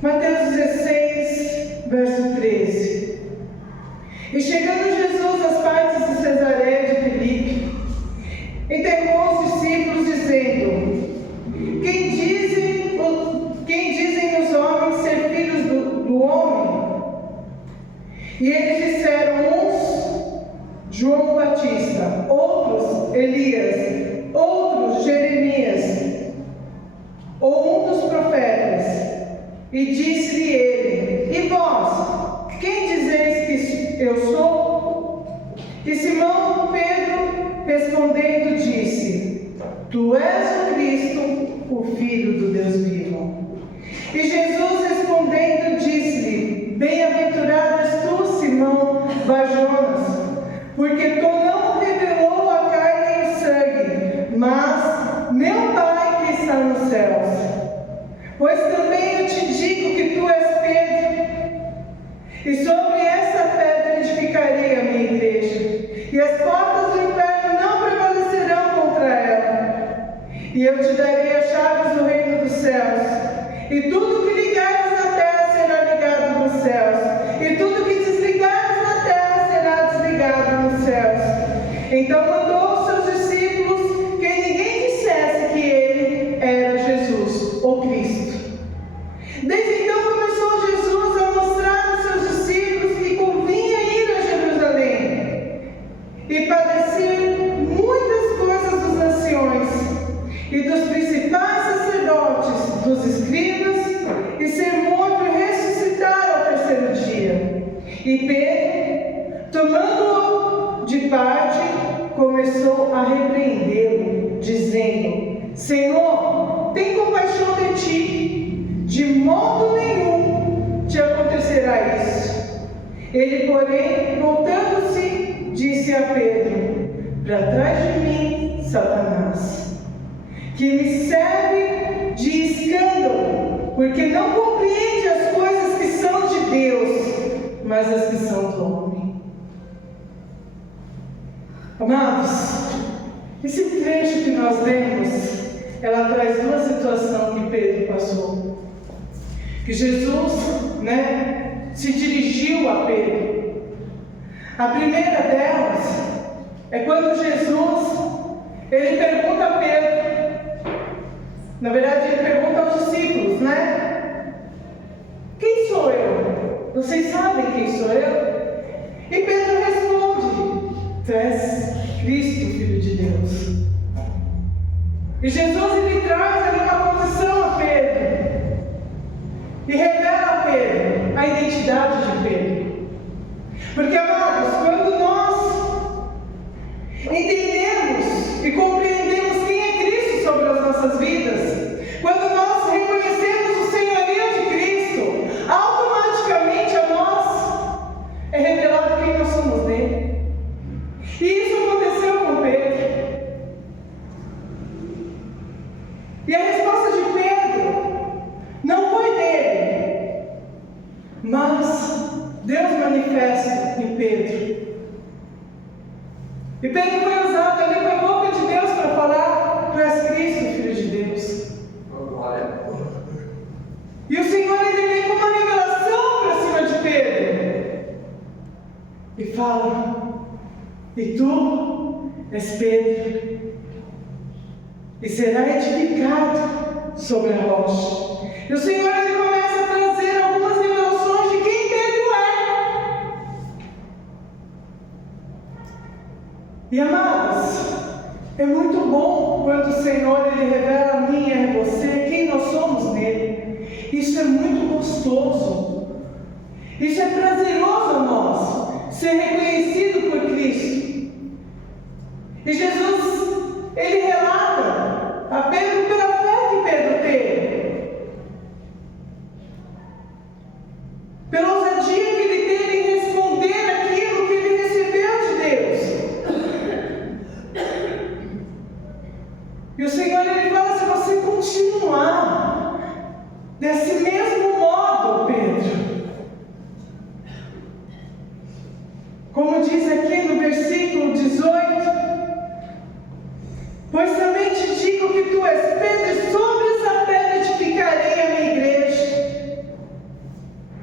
Mateus 16, verso 13. E chegando Jesus às partes de Cesareia de Filipe, interrogou os discípulos, dizendo: Quem dizem os homens ser filhos do homem? E eles disseram: uns, João Batista, outros, Elias, outros, Jeremias, ou um dos profetas. E disse-lhe ele: E vós, quem dizeis que eu sou? E Simão Pedro, respondendo, disse: Tu és o Cristo, o Filho do Deus vivo. E Jesus respondendo, disse-lhe: Bem-aventurado és tu, Simão Bar-Jonas, porque tu não revelou a carne e o sangue, mas meu Pai que está nos céus. Pois também eu te digo que tu és Pedro, e sobre essa pedra edificarei a minha igreja, e as portas do inferno não prevalecerão contra ela. E eu te darei as chaves do reino dos céus, e tudo que ligares na terra será ligado nos céus, e tudo que desligares na terra será desligado nos céus. Então mandou os seus discípulos que ninguém dissesse que ele era Jesus, o Cristo. Desde então começou Jesus a mostrar aos seus discípulos que convinha ir a Jerusalém e padecer muitas coisas dos anciões e dos principais sacerdotes, dos escribas, e ser morto e ressuscitar ao terceiro dia. E Pedro, tomando-o de parte, começou a repreendê-lo, dizendo: Senhor, tem compaixão de ti. De modo nenhum te acontecerá isso. Ele, porém, voltando-se, disse a Pedro: Para trás de mim, Satanás, que me serve de escândalo, porque não compreende as coisas que são de Deus, mas as que são do homem. Amados, esse trecho que nós lemos, ela traz duas situações que Pedro passou. Que Jesus, se dirigiu a Pedro. A primeira delas é quando Jesus, ele pergunta a Pedro, na verdade ele pergunta aos discípulos, quem sou eu? Vocês sabem quem sou eu? E Pedro responde: Tu és Cristo, Filho de Deus. E Jesus, ele traz ali uma condição a Pedro e revela a Pedro a identidade de Pedro. Porque, amados, quando nós entendemos e compreendemos quem é Cristo sobre as nossas vidas, quando nós reconhecemos o senhorio de Cristo, automaticamente a nós é revelado quem nós somos nele. E isso aconteceu com Pedro. E a resposta de Pedro não foi dele, mas Deus manifesta em Pedro. E Pedro foi usado ali com a boca de Deus para falar: Tu és Cristo, Filho de Deus. E o Senhor, ele vem com uma revelação para cima de Pedro e fala: E tu és Pedro, e será edificado sobre a rocha. E o Senhor, ele começa a trazer algumas revelações de quem Pedro é. E, amados, é muito bom quando o Senhor, ele revela a mim e a você quem nós somos nele. Isso é muito gostoso. Isso é prazeroso a nós, ser reconhecido por Cristo. E Jesus, ele relata a Pedro pela fé que Pedro teve, pela ousadia que ele teve em responder aquilo que ele recebeu de Deus. E o Senhor, ele fala: se você continuar desse mesmo modo, Pedro,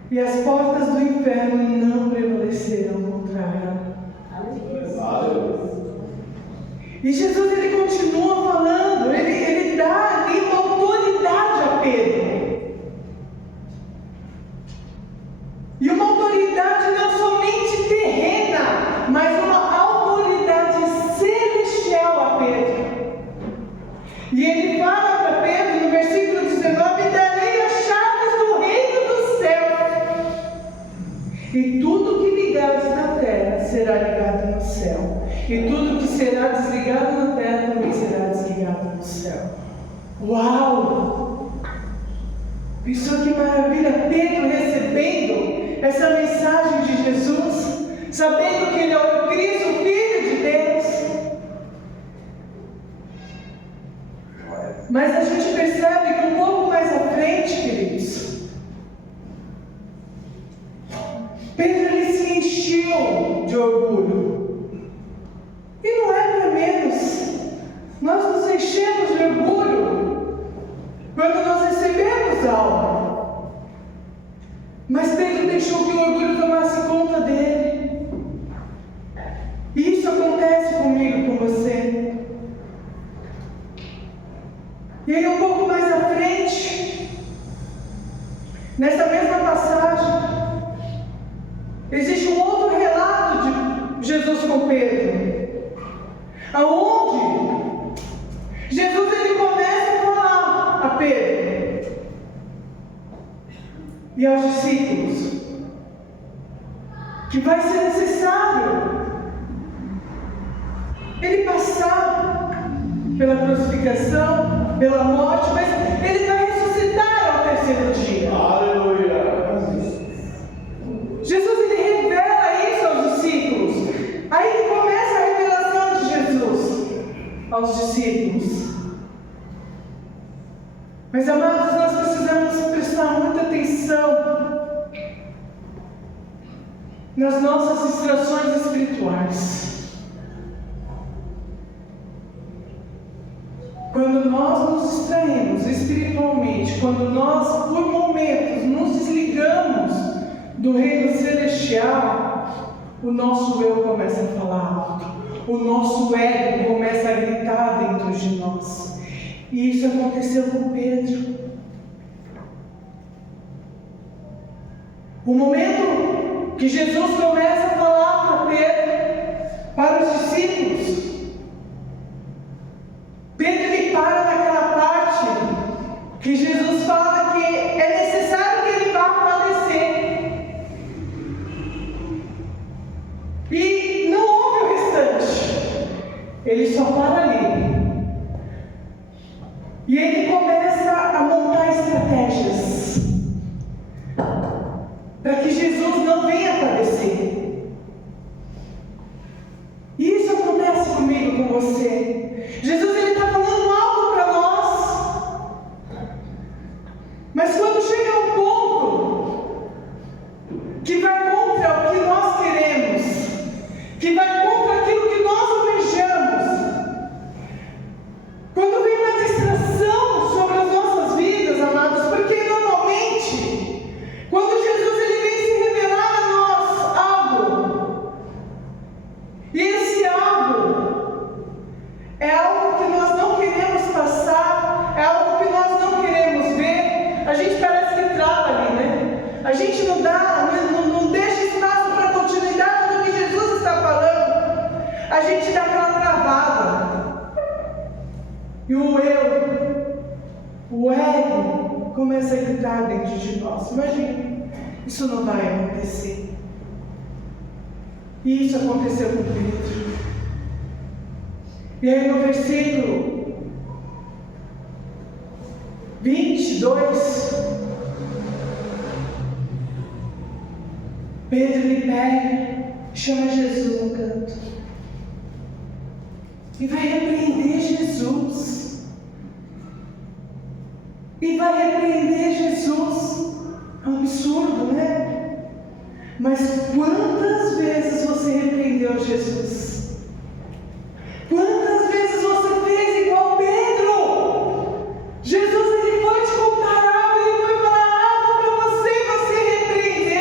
E as portas do inferno não prevaleceram contra ela. E Jesus, ele continua falando, ele dá ali uma autoridade a Pedro. E uma autoridade não somente terrena, mas uma autoridade celestial a Pedro. E ele fala para Pedro, no versículo 19, darei as chaves do reino dos céus. E tudo que ligares na terra será ligado no céu. E tudo que será desligado na terra também será desligado no céu. Uau! Pensou que maravilha, Pedro recebendo essa mensagem de Jesus, sabendo que ele é o Cristo, o Filho de Deus. Mas a gente percebe que um pouco mais à frente, queridos, Pedro ele se encheu de orgulho. E não é para menos. Nós nos enchemos de orgulho quando nós recebemos algo. Mas Pedro deixou que o orgulho tomasse conta dele. E isso acontece comigo, com você. E aí um pouco mais à frente, nessa mesma passagem, existe um outro relato de Jesus com Pedro. Aonde Jesus ele começa a falar a Pedro e aos discípulos que vai ser necessário ele passar pela crucificação, pela morte, mas ele vai ressuscitar ao terceiro dia. Aleluia! Jesus ele revela isso aos discípulos. Aí que começa a revelação de Jesus aos discípulos. Mas amados, nós precisamos prestar muita atenção nas nossas distrações espirituais. Quando nós nos distraímos espiritualmente, quando nós por momentos nos desligamos do reino celestial, o nosso eu começa a falar alto, o nosso ego começa a gritar dentro de nós. E isso aconteceu com Pedro. O momento que Jesus começa a falar para Pedro, para os discípulos, Pedro ele para naquela parte que Jesus fala que é necessário que ele vá padecer. E não ouve o restante. Ele só para ali. E ele começa a montar estratégias para que Jesus não venha padecer. E isso acontece comigo, com você. Jesus ele está falando algo para nós, mas quando chega um ponto que vai contra o que nós queremos, que vai contra aquilo que nós almejamos, quando vem uma distração sobre as nossas vidas, amados, porque normalmente, quando Jesus ele vem se revelar a nós algo, e esse algo é algo que nós não queremos passar, é algo que nós não queremos ver, a gente parece que trava ali, né? A gente não deixa espaço para a continuidade do que Jesus está falando, a gente dá aquela travada. E o ego, começa a gritar dentro de nós. Imagina, isso não vai acontecer. E isso aconteceu com Pedro. E aí no versículo 22, Pedro lhe pega, chama Jesus no canto e vai repreender Jesus. E vai repreender Jesus. É um absurdo, né? Mas quantas vezes você repreendeu Jesus? Quantas vezes você fez igual Pedro? Jesus ele foi te contar algo, ele foi falar algo para você, você repreendeu.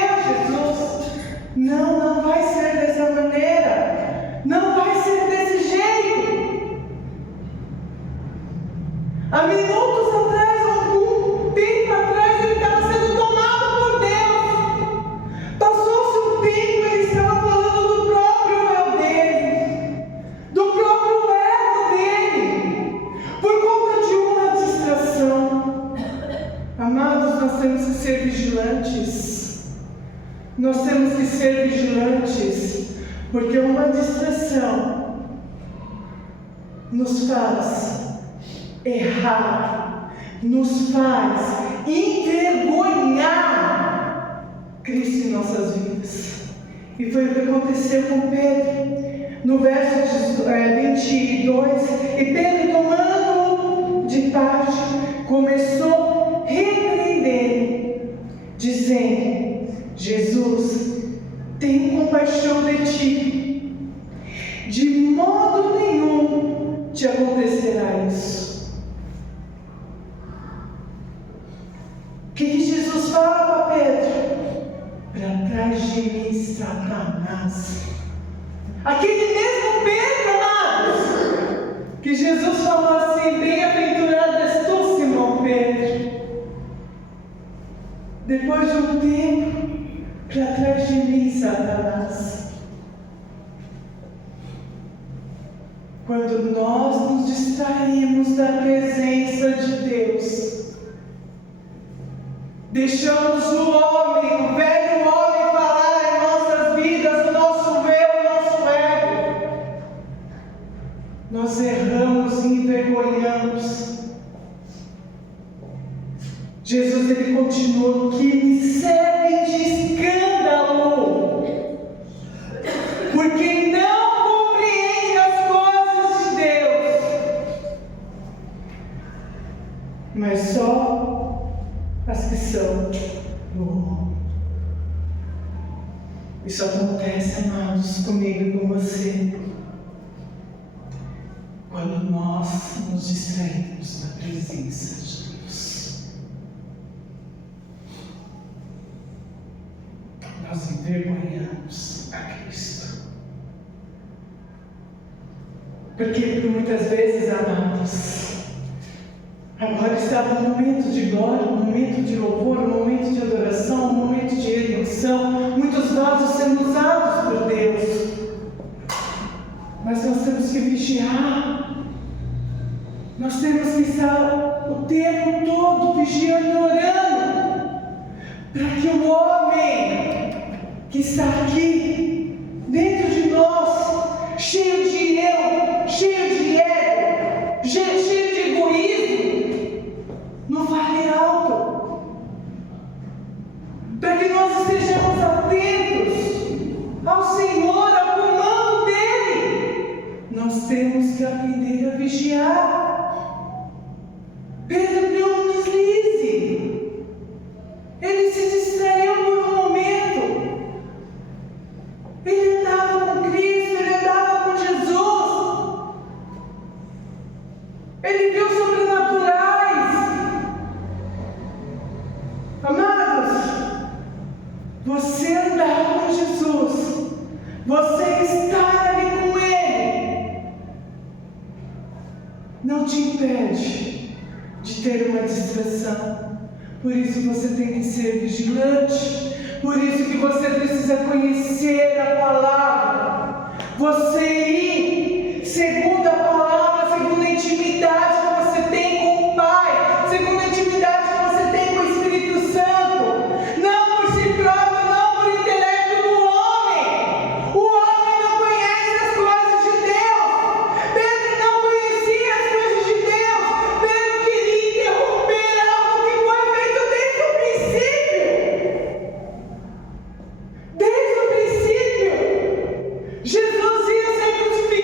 temos que ser vigilantes. Nós temos que ser vigilantes, porque uma distração nos faz errar, nos faz envergonhar Cristo em nossas vidas. E foi o que aconteceu com Pedro. No verso 22, e Pedro, tomando de parte, começou a repreender, dizendo: Jesus, tem compaixão de ti, de modo nenhum te acontecerá isso. O que Jesus fala para Pedro? Para trás de mim, Satanás. Aquele mesmo Pedro, amados, que Jesus falou assim: bem-aventurado és tu, Simão Pedro. Depois de um tempo, para trás de mim, Satanás. Quando nós nos distraímos da presença de Deus, deixamos o homem, o velho homem, falar em nossas vidas, o nosso eu, o nosso ego, nós erramos e envergonhamos. Jesus, ele continuou: que me serve de escândalo, porque não compreende as coisas de Deus, mas só as que são do homem. Isso acontece, amados, comigo e com você, quando nós nos distraímos da presença de Deus. Nós envergonhamos a Cristo. Porque por muitas vezes, amados, agora estava um momento de glória, um momento de louvor, um momento de adoração, um momento de redenção, muitos vasos sendo usados por Deus. Mas nós temos que vigiar. Nós temos que estar o tempo todo vigiando e orando, para que o homem que está aqui dentro de nós, cheio de eu, cheio de ego, cheio de egoísmo, não fale alto, para que nós estejamos atentos ao Senhor, ao comando dEle. Nós temos que aprender a vigiar. Pedro deu um deslize, ele se distraiu por um momento, ele andava com Cristo, ele andava com Jesus, ele viu sobrenaturais. Amados, você andar com Jesus, você estar ali com Ele, não te impede de ter uma distração. Por isso você tem que ser vigilante. Por isso que você precisa conhecer a palavra. Você ir segundo a palavra, segundo a intimidade que você tem com o Pai, segundo a intimidade que você tem com o Espírito Santo. Não por si próprio, não por intelecto do homem. O homem não conhece as coisas de Deus. Pedro não conhecia as coisas de Deus. Pedro queria interromper algo que foi feito desde o princípio. Desde o princípio, Jesus ia sempre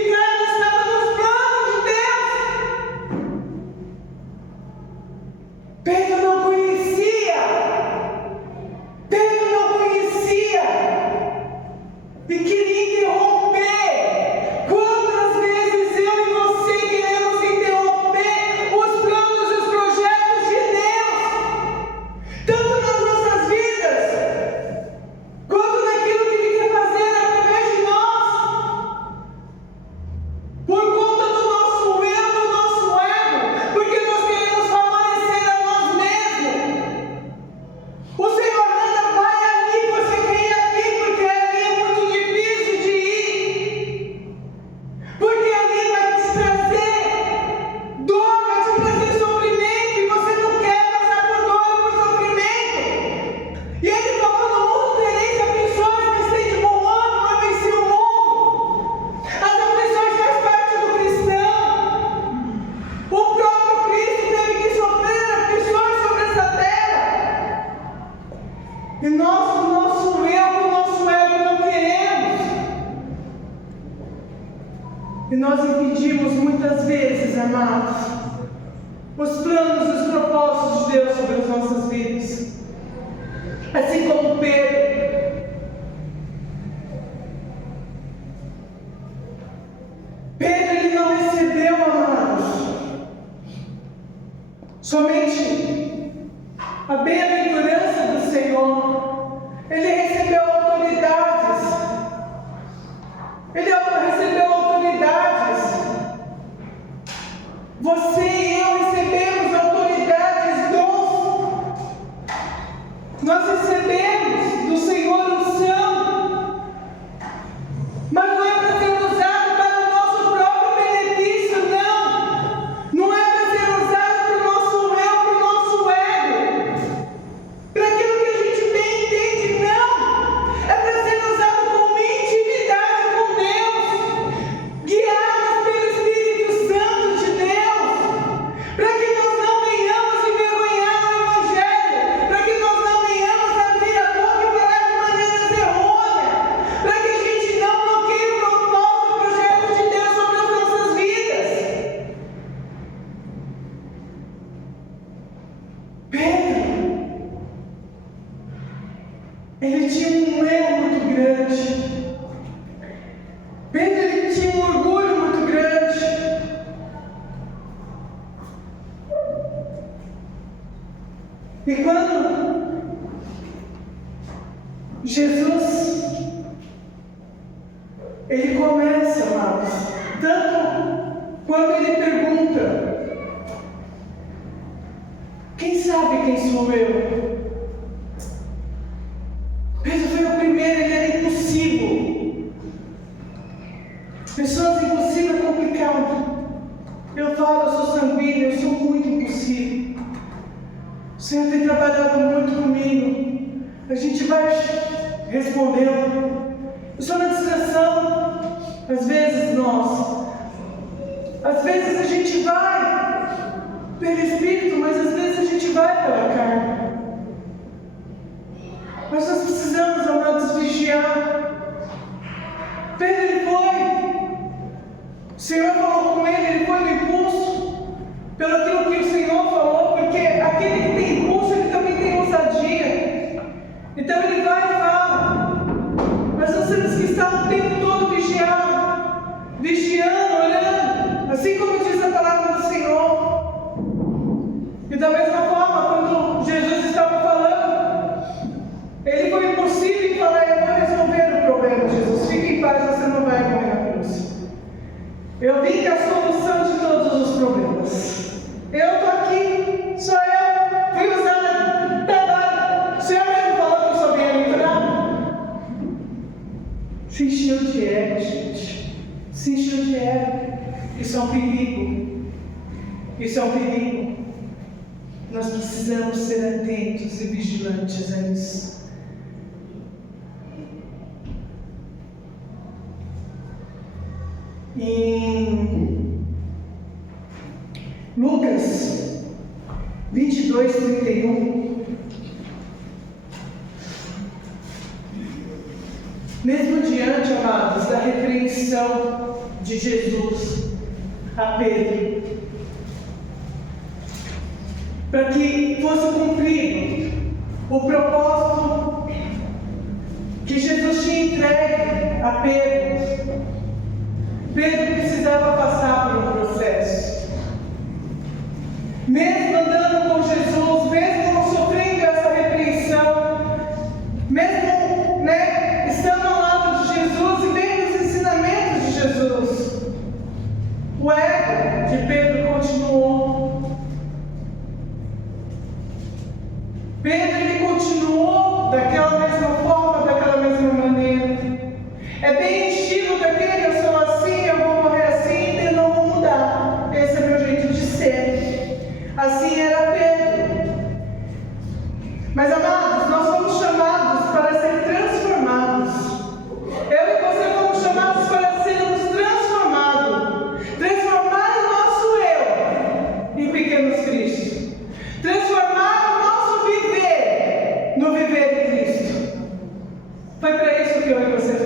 E nós, o nosso eu, o nosso ego não queremos. E nós impedimos muitas vezes, amados, os planos e os propósitos de Deus sobre as nossas vidas. Assim como Pedro. Pedro, ele não recebeu, amados, somente a bem-aventurança do Senhor. Ele recebeu autoridades. Ele recebeu autoridades. Você e eu recebemos autoridades, dons. Nós recebemos do Senhor unção. Mas não é para ser usado para o nosso próprio benefício, não. Não é para ser usado para o nosso eu, para o nosso ego. Para aquilo que a gente bem entende, não. É para ser usado com intimidade com Deus, guiados pelo Espírito Santo de Deus, para que nós não venhamos envergonhar o Evangelho, para que nós não venhamos abrir a boca e falar de maneiras errôneas, para que a gente não bloqueie o propósito, o projeto de Deus sobre as nossas vidas. Pedro, ele tinha um eu muito grande. Pedro, ele tinha um orgulho muito grande. E quando Jesus, ele começa, amados, tanto quando ele pergunta: quem sabe quem sou eu? Pedro foi o primeiro, ele era impossível. Pessoas impossíveis é complicado. Eu falo, eu sou sanguíneo, eu sou muito impossível. O Senhor tem trabalhado muito comigo. A gente vai respondendo. Eu sou na distração. Às vezes a gente vai pelo Espírito, mas às vezes a gente vai pela carne. Mas nós precisamos, amados, vigiar. Pedro, ele foi. O Senhor falou com ele foi no impulso, pelo aquilo que o Senhor falou, porque aquele que tem impulso, ele também tem ousadia. Então ele vai e fala. Mas nós temos que estar o tempo todo vigiando, olhando, assim como diz a palavra do Senhor. E da mesma forma, quando Jesus estava falando, ele foi impossível em falar: eu vou resolver o problema, Jesus, fique em paz, você não vai morrer na cruz. Eu vim que a solução de todos os problemas. Eu estou aqui, sou eu, fui usada, trabalho. O Senhor mesmo falou que eu sou bem-aventurado. Se encheu de ego, gente. Se encheu de ego. Isso é um perigo. Isso é um perigo. Nós precisamos ser atentos e vigilantes a isso. Em Lucas 22:31, mesmo diante, amados, da repreensão de Jesus a Pedro, para que fosse cumprido o propósito que Jesus tinha entregue a Pedro, Pedro precisava passar por um processo. Mesmo andando com Jesus, mesmo sofrendo essa repreensão, mesmo estando ao lado de Jesus e vendo os ensinamentos de Jesus, o ego de Pedro continuou. Pedro, ele continuou daquela mesma forma, daquela mesma maneira. É bem estilo daquele: eu sou assim, eu vou morrer assim, e não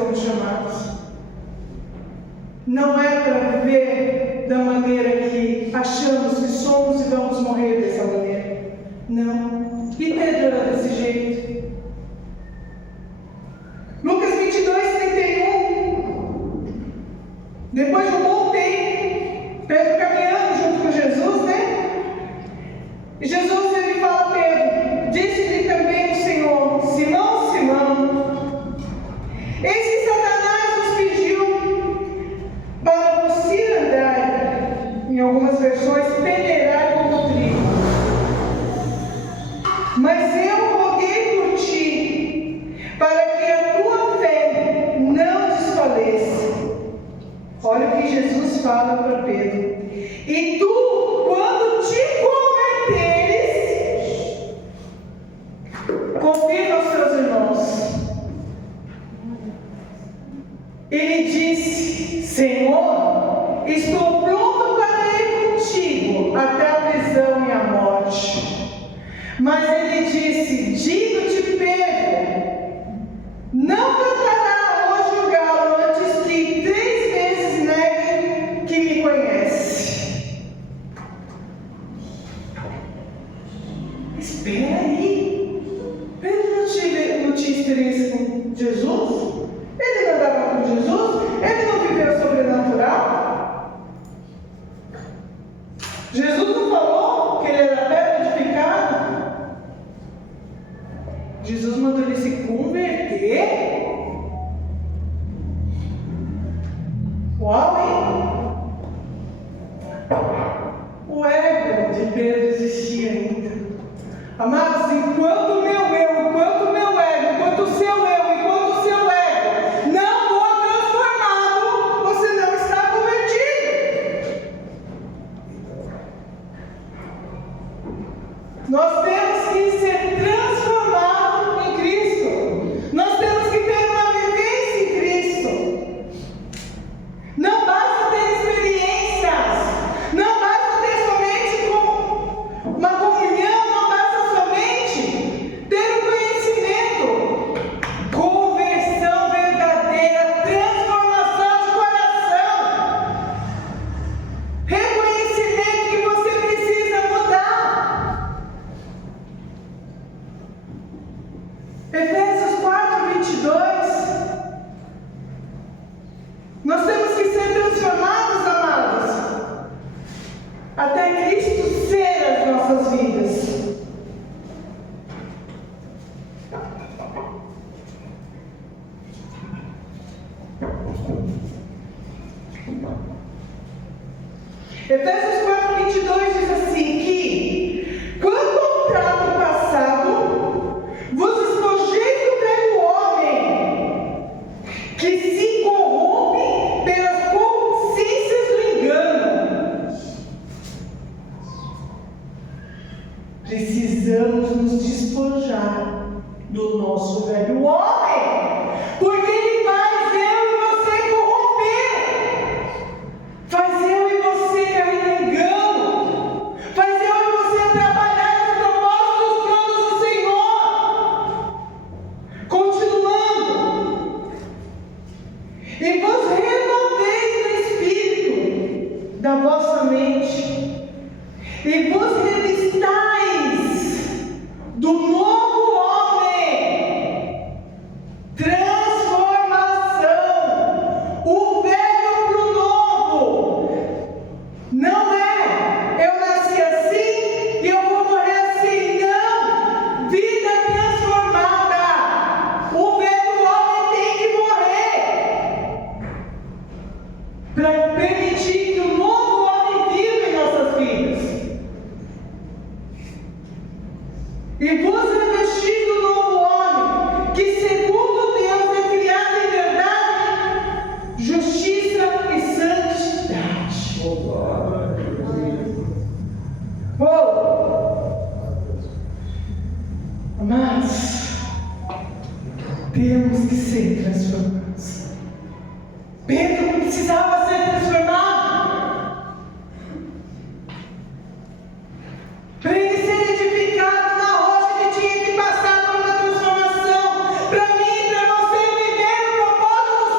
fomos chamados. Não é para viver da maneira que achamos que somos e vamos morrer dessa maneira. Não. E Pedro era desse jeito. Lucas 22:31. Depois de um bom tempo, Pedro caminhando junto com Jesus, né? E Jesus, ele fala a Pedro, disse-lhe também o Senhor: Simão, Simão, eis que Satanás nos pediu para você andar, em algumas versões, peneirar como trigo. Mas eu roguei por ti, para que a tua fé não desfaleça. Olha o que Jesus fala para Pedro. E tu, quando te converteres, confirma aos seus irmãos. Ele disse: Senhor, estou pronto para ir contigo até a prisão e a morte. Mas ele disse: digo-te, Pedro, não cantará hoje o galo antes que 3 vezes negue que me conhece. Espera aí. Pedro não tinha experiência com Jesus? Ele não andava com Jesus? Ele não viveu sobrenatural? Jesus não falou que ele era pedra edificada? Jesus mandou ele se converter? Uau, hein? O ego de Pedro existia ainda. Amados, enquanto o meu eu, enquanto o meu ego, enquanto o seu eu, enquanto o seu ego não for transformado, você não está convertido. Nós temos que ser transformados em Cristo. Nós temos que ter uma vivência em Cristo. Não basta ter experiências. Não basta ter somente uma comunhão. Não basta somente ter um conhecimento. Conversão verdadeira, transformação de coração. Reconhecimento que você precisa mudar. Efésios 4:22. Nós temos que ser transformados, amados, até Cristo ser as nossas vidas. Efésios 4:22 diz assim que, quanto ao trato passado, vos espojeis do velho homem, que se corrompe pelas consciências do engano. Precisamos nos despojar do nosso velho homem, porque ele faz eu e você corromper, faz eu e você cair no engano, faz eu e você trabalhar nos propósitos dos planos do Senhor. Continuando, e vos renoveis no espírito da vossa mente, e vos revistais do novo homem. Transformação. O velho pro novo. Não é eu nasci assim e eu vou morrer assim. Não. Vida transformada. O velho homem tem que morrer para permitir que o novo homem viva em nossas vidas. E vos revestir do novo homem, que segundo Deus é criado em verdade, justiça e santidade. Amados, temos que ser transformados. Pedro precisava ser transformado. Para ele ser edificado na rocha, ele tinha que passar por uma transformação. Para mim e para você viver o propósito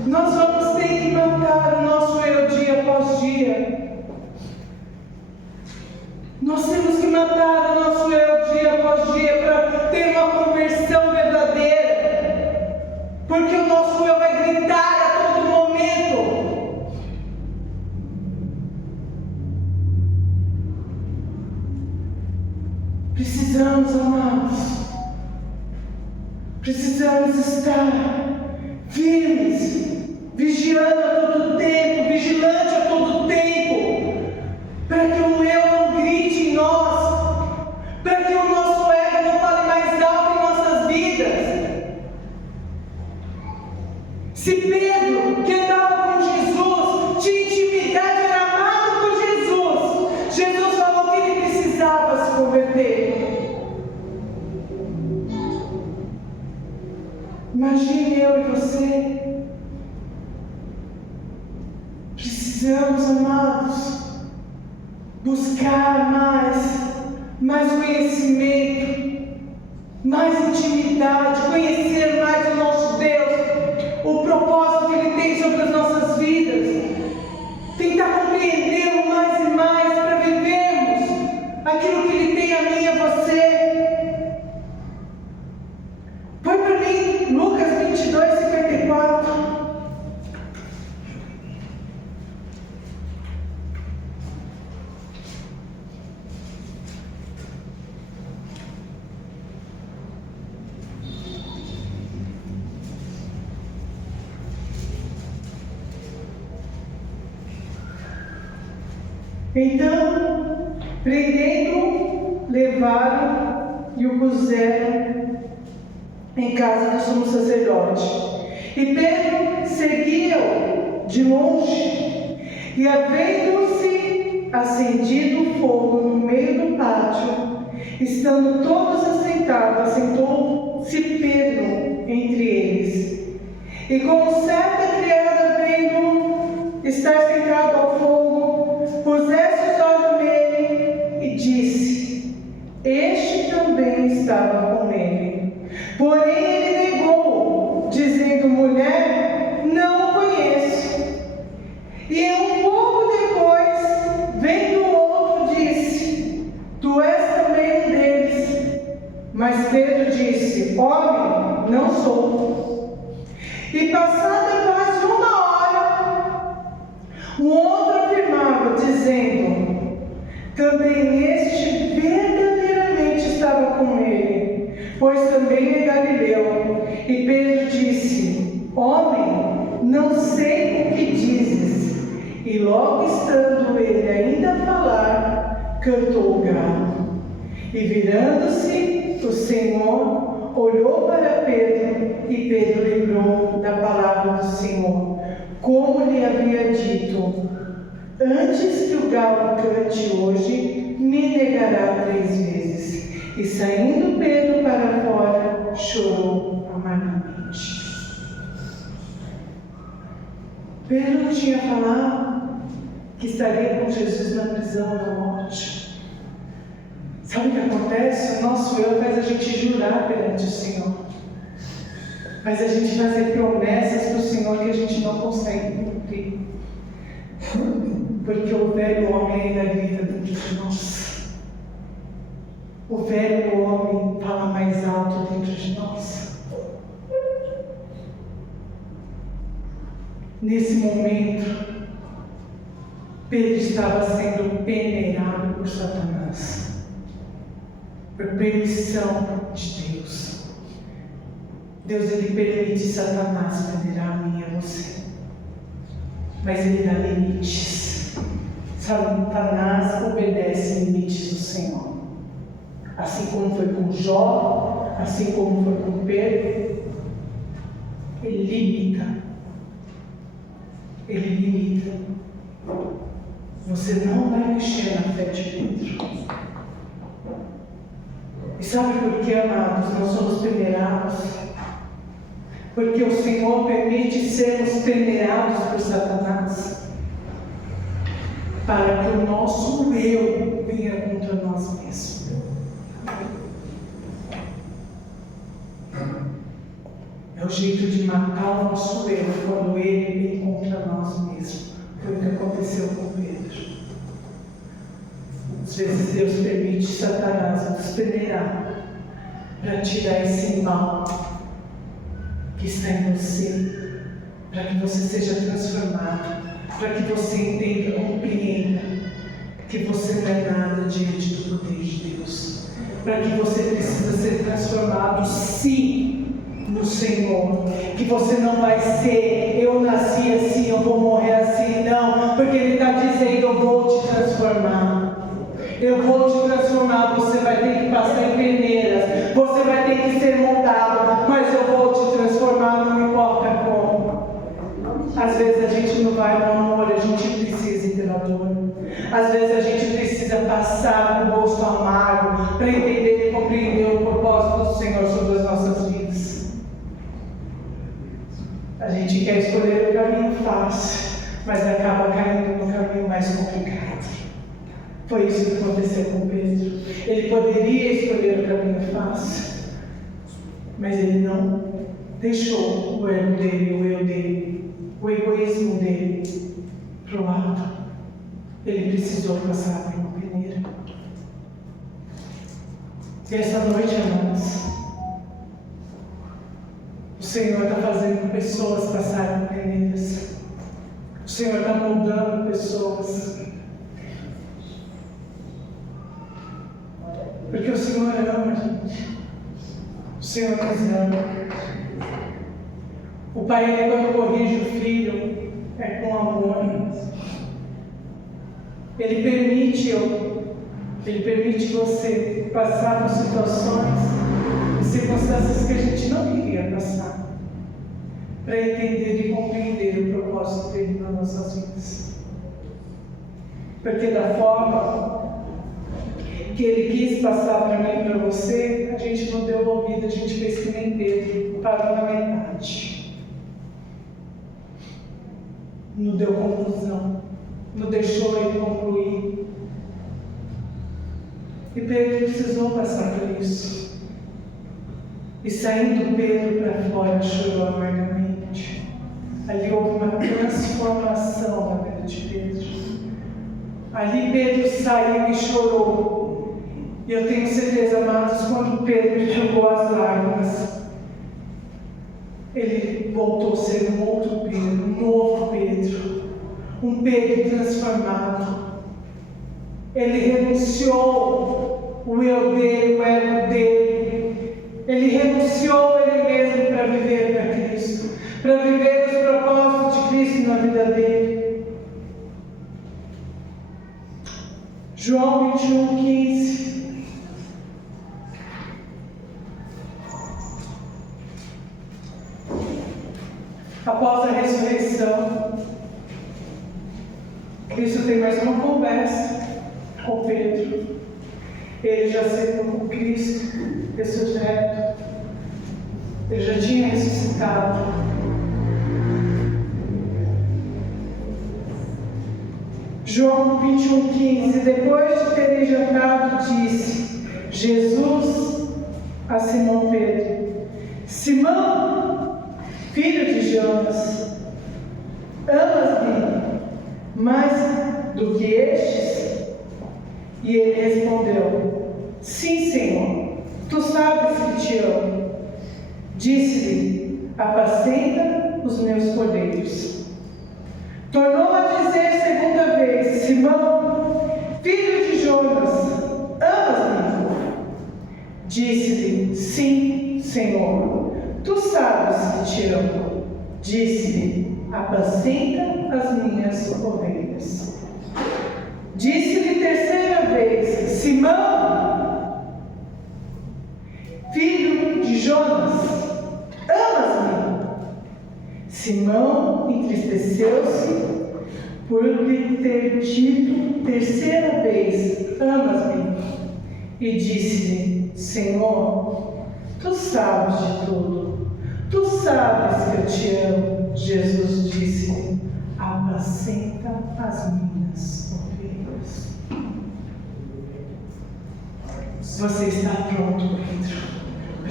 Nós vamos ter que matar o nosso eu dia após dia. Nós temos que matar o nosso eu dia após dia para ter uma conversão verdadeira. Porque o nosso eu vai gritar a todo momento. Precisamos, amados, precisamos estar firmes, vigiando a todo tempo, vigilante a todo tempo, para que o eu não grite em nós, para que o nosso ego não fale mais alto em nossas vidas. Se Pedro, que andava com Jesus, tinha intimidade, era amado por Jesus, Jesus falou que ele precisava se converter. Imagine eu e você. Precisamos, amados, buscar mais conhecimento, mais intimidade, conhecer mais o nosso Deus, o propósito que Ele tem sobre as nossas vidas, tentar compreendê-lo mais e mais para vivermos aquilo que Ele tem a mim e a você. Põe para mim Lucas 22, 54. Então, prendendo-o, levaram e o puseram em casa do sumo sacerdote. E Pedro seguia-o de longe, e havendo-se acendido o fogo no meio do pátio, estando todos assentados, assentou-se Pedro entre eles. E como certa criada vendo estar sentado ao fogo, pusesse os olhos nele e disse: este também estava com ele. Porém ele negou, dizendo: mulher, não o conheço. E um pouco depois, vendo o outro, disse: tu és também um deles. Mas Pedro disse: homem, não sou. E passada quase uma hora, o outro afirmava, dizendo: também este verdadeiramente estava com ele, pois também é Galileu. E Pedro disse: homem, não sei o que dizes. E logo estando ele ainda a falar, cantou o galo. E virando-se, o Senhor olhou para Pedro, e Pedro lembrou da palavra do Senhor, como lhe havia dito: antes que o galo cante hoje, me negará 3 vezes. E saindo Pedro para fora, chorou amargamente. Pedro não tinha falado que estaria com Jesus na prisão da morte. Sabe o que acontece? O nosso eu faz a gente jurar perante o Senhor. Faz a gente fazer promessas para o Senhor que a gente não consegue cumprir. Porque o velho homem ainda grita dentro de nós. O velho homem fala mais alto dentro de nós. Nesse momento, Pedro estava sendo peneirado por Satanás, por permissão de Deus. Deus, ele permite Satanás peneirar a mim e a você, mas ele dá limites. Satanás obedece limites do Senhor, assim como foi com Jó, assim como foi com Pedro. Ele limita. Ele limita. Você não vai mexer na fé de Pedro. E sabe por que, amados, nós somos peneirados? Porque o Senhor permite sermos peneirados por Satanás, para que o nosso eu venha contra nós mesmos. É o jeito de matar o nosso erro quando ele vem contra nós mesmos. Foi o que aconteceu com Pedro. Às vezes Deus permite Satanás nos peneirar para tirar esse mal que está em você, para que você seja transformado, para que você entenda, compreenda que você não é nada diante do poder de Deus, para que você precisa ser transformado, sim, no Senhor, que você não vai ser, eu nasci assim, eu vou morrer assim, não, porque Ele está dizendo, eu vou te transformar, eu vou te transformar, você vai ter que passar em peneiras, você vai ter que ser moldado, mas eu vou te transformar, não importa como. Às vezes a gente não vai no amor, a gente precisa ir pela dor. Às vezes a gente precisa passar no gosto amargo para entender e compreender o propósito do Senhor sobre as nossas vidas. A gente quer escolher o caminho fácil, mas acaba caindo no caminho mais complicado. Foi isso que aconteceu com Pedro. Ele poderia escolher o caminho fácil, mas ele não deixou o ego dele, o eu dele, o egoísmo dele para o lado. Ele precisou passar por uma peneira. E essa noite, amados, o Senhor está fazendo pessoas passarem por peneiras. O Senhor está moldando pessoas. Porque o Senhor ama a gente. O Senhor nos ama. O pai, ele, quando corrige o filho, é com amor. Ele permite você passar por situações e circunstâncias que a gente não queria passar, para entender e compreender o propósito dele nas nossas vidas. Porque da forma que ele quis passar para mim e para você, a gente não deu ouvido, a gente fez que nem Pedro, parou na metade. Não deu conclusão, não deixou ele concluir. E Pedro precisou passar por isso. E saindo Pedro para fora, chorou amargamente. Ali houve uma transformação na vida de Pedro. Ali Pedro saiu e chorou. E eu tenho certeza, amados, quando Pedro enxugou as lágrimas, ele voltou a ser um outro Pedro, um novo Pedro, um Pedro transformado. Ele renunciou o eu dele, o ego dele. Ele renunciou ele mesmo para viver para Cristo, para viver os propósitos de Cristo na vida dele. João 21:15. Após a ressurreição, Cristo tem mais uma conversa com Pedro. Ele já sendo com Cristo ressurreto, ele já tinha ressuscitado. João 21:15. Depois de terem jantado, disse Jesus a Simão Pedro: Simão, filho de Jonas, amas-me mais do que estes? E ele respondeu: Sim, Senhor, tu sabes que te amo. Disse-lhe: Apacenta os meus cordeiros. Tornou a dizer segunda vez: Simão, filho de Jonas, amas-me? Disse-lhe: Sim, Senhor, tu sabes que te amo. Disse-lhe: Apacenta as minhas ovelhas. Disse-lhe terceira vez: Simão, filho de Jonas, amas-me? Simão entristeceu-se por lhe ter dito terceira vez: amas-me? E disse-lhe: Senhor, tu sabes de tudo, tu sabes que eu te amo. Jesus disse-lhe: apacenta as minhas ovelhas. Você está pronto, Pedro,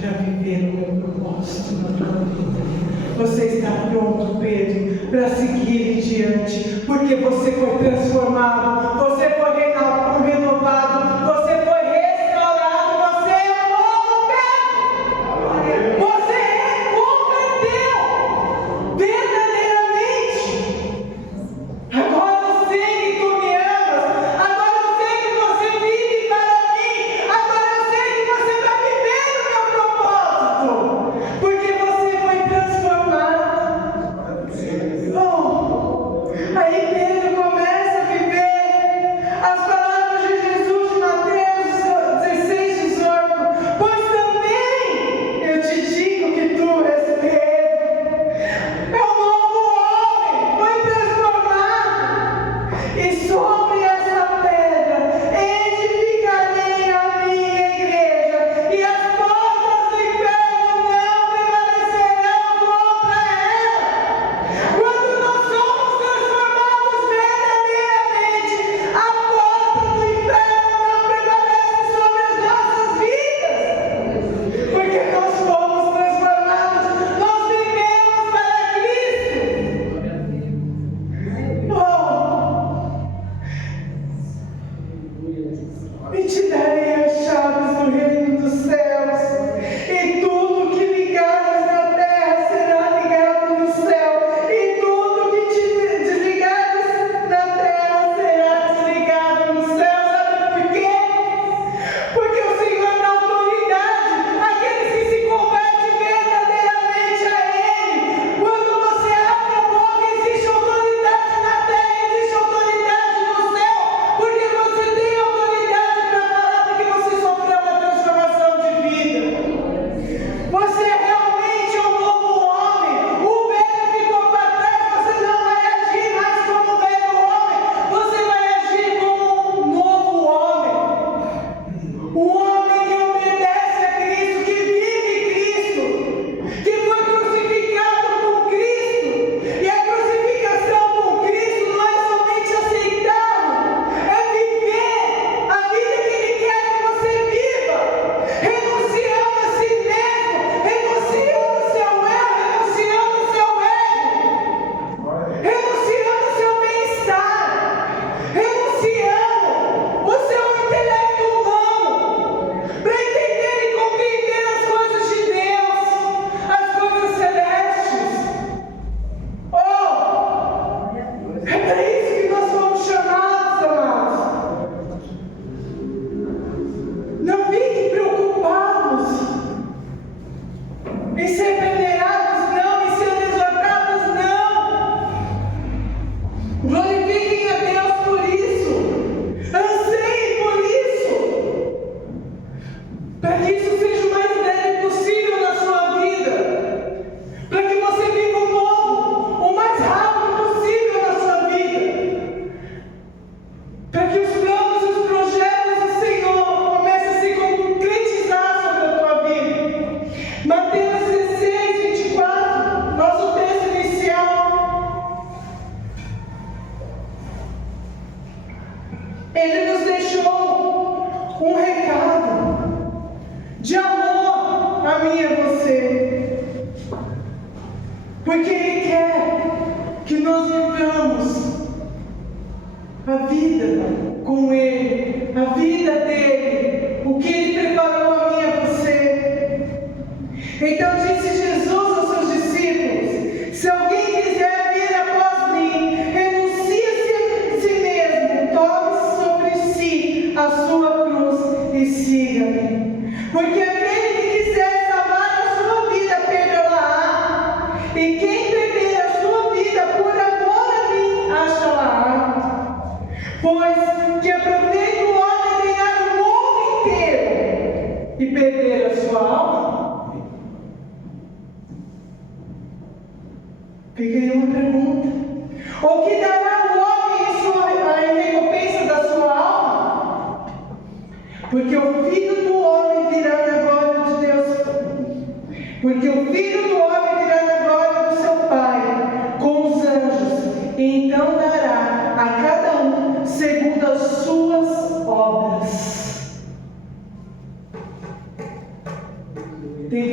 para viver o meu propósito na tua vida. Você está pronto, Pedro, para seguir adiante, porque você foi transformado, você foi renovado, você foi restaurado, você é um novo Pedro. Você converteu verdadeiramente. Agora eu sei que tu me amas, agora eu sei que você vive para mim, agora eu sei que você vai viver o meu propósito, porque você foi transformado. Oh, aí Pedro começa a viver as palavras de Jesus de Mateus 16:18. Pois também eu te digo que tu és Pedro, é um novo homem, foi transformado, e sobre essa pedra edificarei a minha igreja, e as portas do inferno não prevalecerão contra ela. Quando nós somos transformados verdadeiramente, a porta do inferno não prevalece sobre as nossas vidas, porque nós fomos transformados, nós vivemos para Cristo. E te darei as chaves do reino dos céus, e tudo que ligares na terra será ligado no céu, e tudo que te desligares na terra será desligado no céu. Sabe por quê? Porque o Senhor dá autoridade àqueles que se convertem verdadeiramente a Ele. Quando você abre a boca, existe autoridade na terra, existe autoridade no céu, porque você tem autoridade para falar, porque você sofreu uma transformação de vida. Você realmente é um novo homem. O velho ficou para trás, você não vai agir mais como velho homem, você vai agir como um novo homem. O homem que obedece a Cristo, que vive Cristo, que foi crucificado com Cristo. E a crucificação com Cristo não é somente aceitá-lo, é viver a vida que Ele quer que você viva, renunciando a si mesmo, renunciando o seu eu, renunciando o seu ego, renunciando o seu bem-estar, renunciando o seu intelecto humano, para entender e compreender as coisas de Deus, as coisas celestes. Oh, é para isso que nós fomos chamados, amados. Não fiquem preocupados em ser venerados, não, em ser exortados, não. Glorifiquem a Deus por isso, anseiem por isso, para que isso seja o mais breve possível na sua vida, para que você viva o novo o mais rápido possível na sua vida, para que os planos e os projetos do Senhor comecem a se concretizar sobre a tua vida. Mateus 16:24, nosso texto inicial. Ele nos deixou um recado de amor a mim e a você, porque Ele quer que nós vivamos a vida com Ele, a vida dele, o que Ele preparou a mim e a você. Então disse Jesus aos seus discípulos: se alguém quiser vir após mim, renuncie-se a si mesmo, tome sobre si a sua cruz e siga-me. Porque aquele que quiser salvar a sua vida, perderá-a, e quem perder a sua vida por amor a mim, achará. Pois que aproveita o homem ganhar o mundo inteiro e perder a sua alma? Fica aí uma pergunta. Ou que dará o homem a recompensa da sua alma? Porque o Filho do Homem virá na glória de Deus. Porque o Filho do Homem virá na glória do seu Pai com os anjos, e então dará a cada um segundo as suas obras. Tem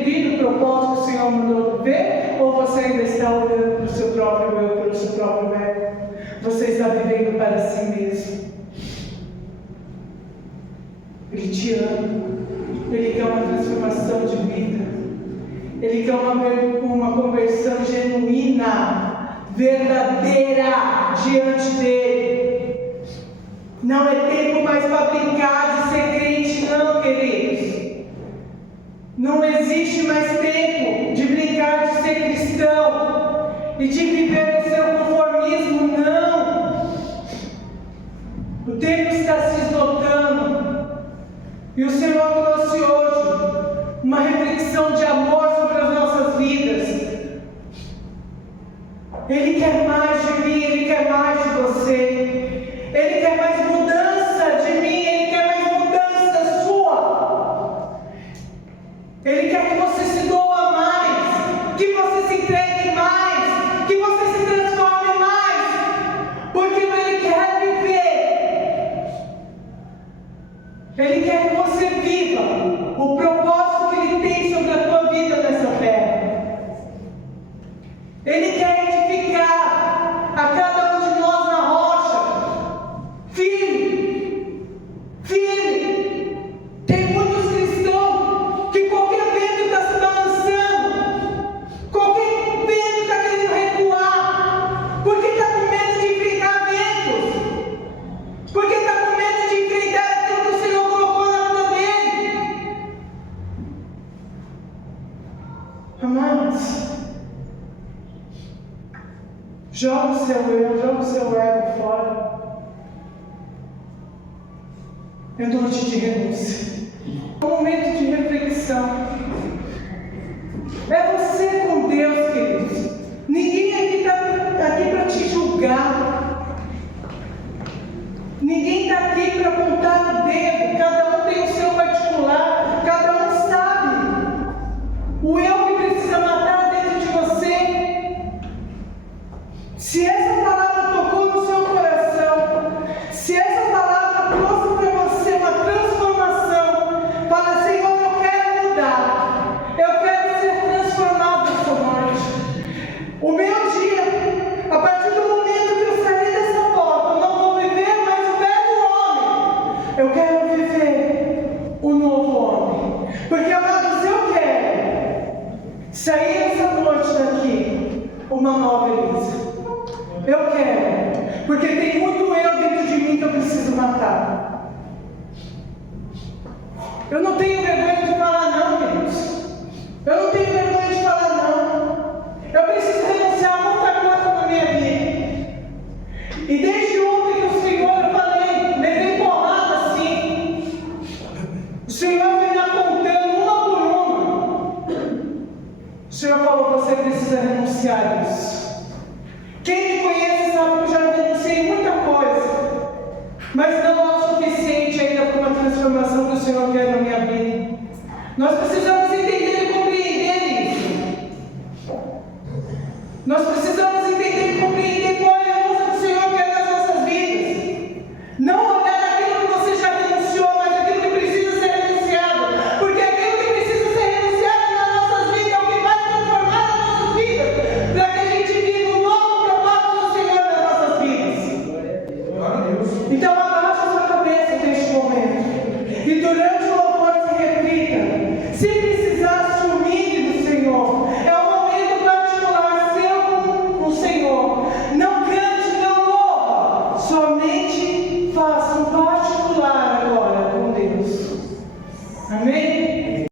vivido o propósito que o Senhor mandou viver? Ou você ainda está olhando para o seu próprio eu, para o seu próprio ego? Você está vivendo para si mesmo. Ele te ama. Ele quer uma transformação de vida. Ele quer uma conversão genuína, verdadeira diante dele. Não é tempo mais para brincar de ser crente, não, queridos. Não existe mais tempo de brincar de ser cristão e de viver no seu conformismo, não. O tempo está se esgotando e o Senhor trouxe hoje uma reflexão de amor sobre as nossas vidas. Ele quer mais de mim, Ele quer mais de você. Ele quer mais mudança de mim, Ele quer mais mudança sua. Ele quer que você se doa mais, que você se entregue mais, que você se transforme mais, porque Ele quer viver. Ele quer que você viva o propósito que Ele tem sobre a tua vida nessa terra. Ele quer edificar a cada um de nós na rocha, firme, firme. Tem muitos cristãos que qualquer vento está se balançando, qualquer vento está querendo recuar, porque está com medo de enfrentar ventos, porque está com medo de enfrentar aquilo que o Senhor colocou na vida dele. Amados, joga o seu eu, joga o seu ego fora. É noite de renúncia. É um momento de reflexão. É você com Deus, queridos. Ninguém aqui está aqui para te julgar. Ninguém está aqui para apontar o dedo. Cada um tem o seu particular. Cada um sabe o eu que precisa matar dentro de você. Se essa palavra tocou no seu coração, se essa palavra trouxe para você uma transformação, fala: Senhor, eu quero mudar, eu quero ser transformado esta noite. O meu dia, a partir do momento que eu sair dessa porta, eu não vou viver mais o velho homem, eu quero viver o novo homem. Porque, amados, eu quero sair essa noite daqui uma nova Elisa. Eu quero, porque tem muito eu dentro de mim que eu preciso matar. Eu não tenho vergonha de falar não, queridos. Eu não tenho vergonha de falar não. Eu preciso renunciar a muita coisa na minha vida. E desde ontem que o Senhor, eu falei, levei porrada assim. O Senhor vem me apontando uma por uma. O Senhor falou: você precisa renunciar a isso.